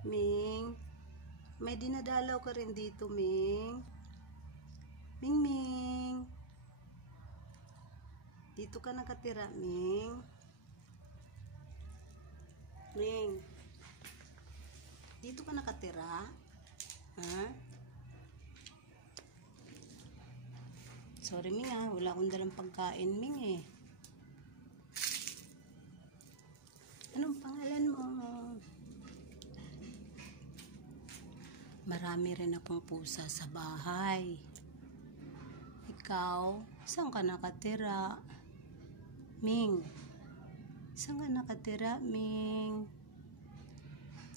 Ming, may dinadalaw ka rin dito, Ming. Ming, Ming. Dito ka nakatira, Ming. Ming. Dito ka nakatira? Ha? Sorry, Ming, ha. Wala akong dalang pagkain, Ming, eh. Anong pangalan mo? Marami rin akong pusa sa bahay. Ikaw, saan ka nakatira? Ming, saan ka nakatira, Ming?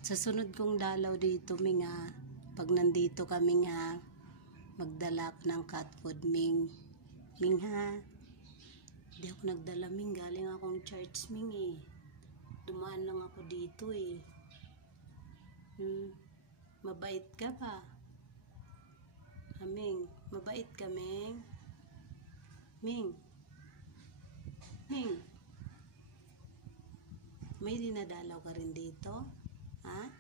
Sa sunod kong dalaw dito, Ming, ha? Pag nandito kami, ha, magdala ka ng cat food, Ming. Ming, ha? Hindi ako nagdala, Ming. Galing akong church, Ming, eh. Dumaan lang ako dito, eh. Mabait ka ba? Ming, mabait ka, Ming? Ming? Ming? May dinadalaw ka rin dito? Ha?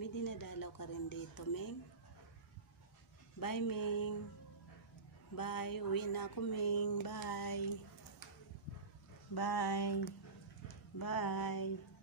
May dinadalaw ka rin dito, Ming? Bye, Ming. Bye. Uwi na ako, Ming. Bye. Bye. Bye.